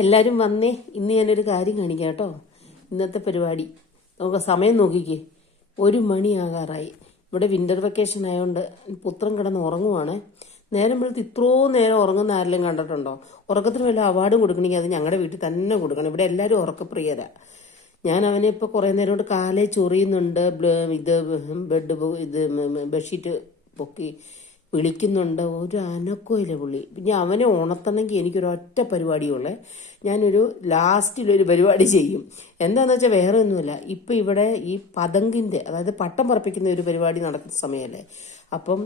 എല്ലാവരും വന്നേ. ഇന്ന് ഞാനൊരു കാര്യം കാണിക്കാം കേട്ടോ. ഇന്നത്തെ പരിപാടി നമുക്ക് സമയം നോക്കിക്കേ, 1 മണിയാകാറായി. ഇവിടെ വിന്റർ വെക്കേഷൻ ആയതുകൊണ്ട് പുത്രം കിടന്ന് ഉറങ്ങുവാണ്. നേരം വെളുത്ത് ഇത്രയും നേരം ഉറങ്ങുന്ന ആരെങ്കിലും കണ്ടിട്ടുണ്ടോ? ഉറക്കത്തിന് വല്ല അവാർഡും കൊടുക്കണമെങ്കിൽ അത് ഞങ്ങളുടെ വീട്ടിൽ തന്നെ കൊടുക്കണം. ഇവിടെ എല്ലാവരും ഉറക്കപ്രിയരാ. ഞാൻ അവനെ ഇപ്പോൾ കുറേ നേരം കൊണ്ട് കാലേ ചൊറിയുന്നുണ്ട്, ഇത് ബെഡ്ഷീറ്റ് പൊക്കി വിളിക്കുന്നുണ്ട്. ഒരു അനക്കമില്ല പുള്ളി. പിന്നെ അവനെ ഉണർത്തണമെങ്കിൽ എനിക്കൊരൊറ്റ പരിപാടിയുള്ളേ. ഞാനൊരു ലാസ്റ്റിലൊരു പരിപാടി ചെയ്യും. എന്താണെന്ന് വെച്ചാൽ വേറെ ഒന്നുമില്ല, ഇപ്പം ഇവിടെ ഈ പതങ്കിൻ്റെ, അതായത് പട്ടം പറപ്പിക്കുന്ന ഒരു പരിപാടി നടക്കുന്ന സമയമല്ലേ. അപ്പം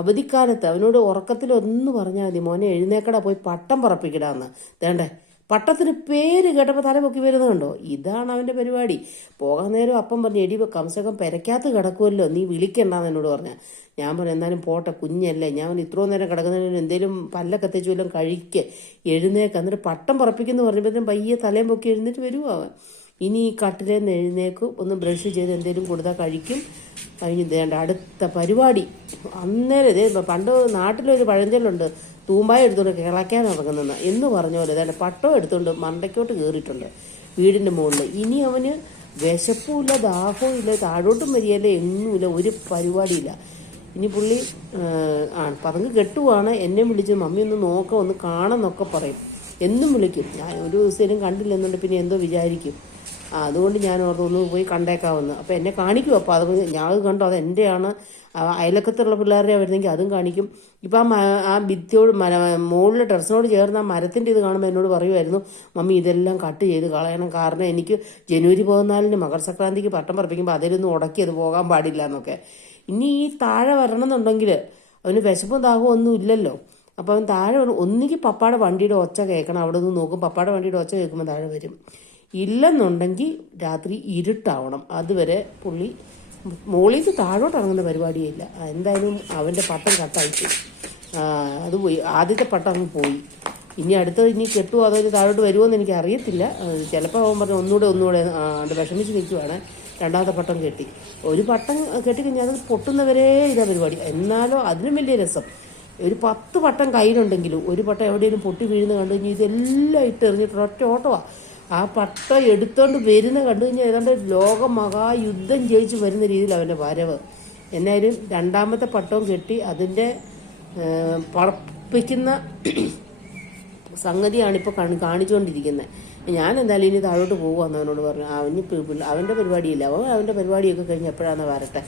അവധിക്കാലത്ത് അവനോട് ഉറക്കത്തിലൊന്ന് പറഞ്ഞാൽ മതി, മോനെ എഴുന്നേക്കടാ പോയി പട്ടം പറപ്പിക്കടാന്ന്. വേണ്ടേ, പട്ടത്തിന് പേര് കേട്ടപ്പോൾ തല പൊക്കി വരുന്നത് കണ്ടോ? ഇതാണ് അവൻ്റെ പരിപാടി. പോകാൻ നേരം അപ്പം പറഞ്ഞു, എടി കംസകം പെരക്കകത്ത് കിടക്കുമല്ലോ, നീ വിളിക്കണ്ടെന്ന് എന്നോട് പറഞ്ഞ. ഞാൻ പറഞ്ഞു എന്നാലും പോട്ടെ, കുഞ്ഞല്ലേ. ഞാൻ ഇത്രയും നേരം കിടക്കുന്നതിന് എന്തെങ്കിലും പല്ലൊക്കെ തേച്ച് വല്ലതും കഴിക്ക്, എഴുന്നേക്ക്. എന്നിട്ട് പട്ടം പറപ്പിക്കുന്നു പറഞ്ഞപ്പോഴത്തേനും പയ്യെ തലയും പൊക്കി എഴുന്നേറ്റ് വരുമോ അവൻ. ഇനി ഈ കട്ടിലേന്ന് എഴുന്നേക്കും, ഒന്ന് ബ്രഷ് ചെയ്ത് എന്തെങ്കിലും കൊടുത്താൽ കഴിക്കും. കഴിഞ്ഞ് വേണ്ട അടുത്ത പരിപാടി. അന്നേരം ഇതേ പണ്ട് നാട്ടിലൊരു പഴഞ്ചൊല്ലുണ്ട്, തൂമ്പായ എടുത്തുകൊണ്ട് കിളയ്ക്കാൻ ഇറങ്ങുന്ന എന്ന് പറഞ്ഞ പോലെ അതായത് പട്ടം എടുത്തുകൊണ്ട് മണ്ടയ്ക്കോട്ട് കയറിയിട്ടുണ്ട് വീടിൻ്റെ മുകളിൽ. ഇനി അവന് വിശപ്പുമില്ല, ദാഹവും ഇല്ല, താഴോട്ടും വരികയില്ല, എങ്ങുമില്ല, ഒരു പരിപാടിയില്ല. ഇനി പുള്ളി പതങ്ങ് കെട്ടുവാണ്. എന്നെ വിളിച്ച് മമ്മി ഒന്ന് നോക്കാം, ഒന്ന് കാണാമെന്നൊക്കെ പറയും. എന്നും വിളിക്കും. ഞാൻ ഒരു ദിവസം കണ്ടില്ലെന്നുണ്ട് പിന്നെ എന്തോ വിചാരിക്കും. അതുകൊണ്ട് ഞാൻ ഓർത്ത് ഒന്ന് പോയി കണ്ടേക്കാവുന്നു. അപ്പോൾ എന്നെ കാണിക്കും. അപ്പോൾ അത് ഞാൻ കണ്ടോ, അത് എൻ്റെയാണ്. അയലക്കത്തുള്ള പിള്ളേരുടെ വരുന്നെങ്കിൽ അതും കാണിക്കും. ഇപ്പം ആ ഭിത്തിയോട് മുകളിലെ ടെറസിനോട് ചേർന്ന് ആ മരത്തിൻ്റെ ഇത് കാണുമ്പോൾ എന്നോട് പറയുമായിരുന്നു, മമ്മി ഇതെല്ലാം കട്ട് ചെയ്ത് കളയണം, കാരണം എനിക്ക് ജനുവരി 14 മകര സംക്രാന്തിക്ക് പട്ടം പറപ്പിക്കുമ്പോൾ അതിലൊന്നും ഉടക്കി അത് പോകാൻ പാടില്ല എന്നൊക്കെ. ഇനി ഈ താഴെ വരണമെന്നുണ്ടെങ്കിൽ അവന് വിശപ്പും ദാഹവും ഒന്നും ഇല്ലല്ലോ. അപ്പോൾ അവൻ താഴെ ഒന്നുകിൽ പപ്പാടെ വണ്ടിയുടെ ഒച്ച കേൾക്കണം, അവിടെ നിന്ന് നോക്കും, പപ്പാടെ വണ്ടിയുടെ ഒച്ച കേൾക്കുമ്പോൾ താഴെ വരും. ഇല്ലെന്നുണ്ടെങ്കിൽ രാത്രി ഇരുട്ടാവണം. അതുവരെ പുള്ളി മുകളിൽ താഴോട്ട് ഇറങ്ങുന്ന പരിപാടിയില്ല. എന്തായാലും അവൻ്റെ പട്ടം കട്ടായിപ്പോയി. അത് പോയി, ആദ്യത്തെ പട്ടം അങ്ങ് പോയി. ഇനി ഇനി കെട്ടുമോ അതോ താഴോട്ട് വരുമോ എന്ന് എനിക്ക് അറിയത്തില്ല. ചിലപ്പോൾ അവൻ പറഞ്ഞു ഒന്നുകൂടെ അത് വിഷമിച്ച് നിൽക്കുവാണ്. രണ്ടാമത്തെ പട്ടം കെട്ടി. ഒരു പട്ടം കെട്ടിക്കഴിഞ്ഞാൽ അത് പൊട്ടുന്നവരേ ഇതാ പരിപാടി. എന്നാലോ അതിനും വലിയ രസം. ഒരു 10 പട്ടം കയ്യിലുണ്ടെങ്കിലും ഒരു പട്ടം എവിടെയെങ്കിലും പൊട്ടി വീഴുന്ന കണ്ടു കഴിഞ്ഞാൽ ഇതെല്ലാം ഇട്ടെറിഞ്ഞിട്ട് ഒറ്റ ഓട്ടമാണ്. ആ പട്ടം എടുത്തോണ്ട് വരുന്ന കണ്ടു കഴിഞ്ഞാൽ ഏതാണ്ട് ലോകം മഹായുദ്ധം ജയിച്ച് വരുന്ന രീതിയിൽ അവൻ്റെ വരവ്. എന്നാലും രണ്ടാമത്തെ പട്ടവും കെട്ടി അതിൻ്റെ പറപ്പിക്കുന്ന സംഗതിയാണിപ്പോൾ കാണിച്ചുകൊണ്ടിരിക്കുന്നത്. ഞാൻ എന്തായാലും ഇനി താഴോട്ട് പോകുമെന്ന് അവനോട് പറഞ്ഞു. അവൻ്റെ പരിപാടിയില്ല, അവൻ്റെ പരിപാടിയൊക്കെ കഴിഞ്ഞ് എപ്പോഴാണ് വരട്ടെ.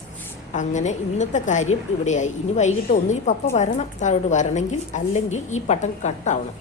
അങ്ങനെ ഇന്നത്തെ കാര്യം ഇവിടെയായി. ഇനി വൈകിട്ട് ഒന്നുകിൽ പപ്പ വരണം, താഴോട്ട് വരണമെങ്കിൽ, അല്ലെങ്കിൽ ഈ പട്ടം കട്ടാവണം.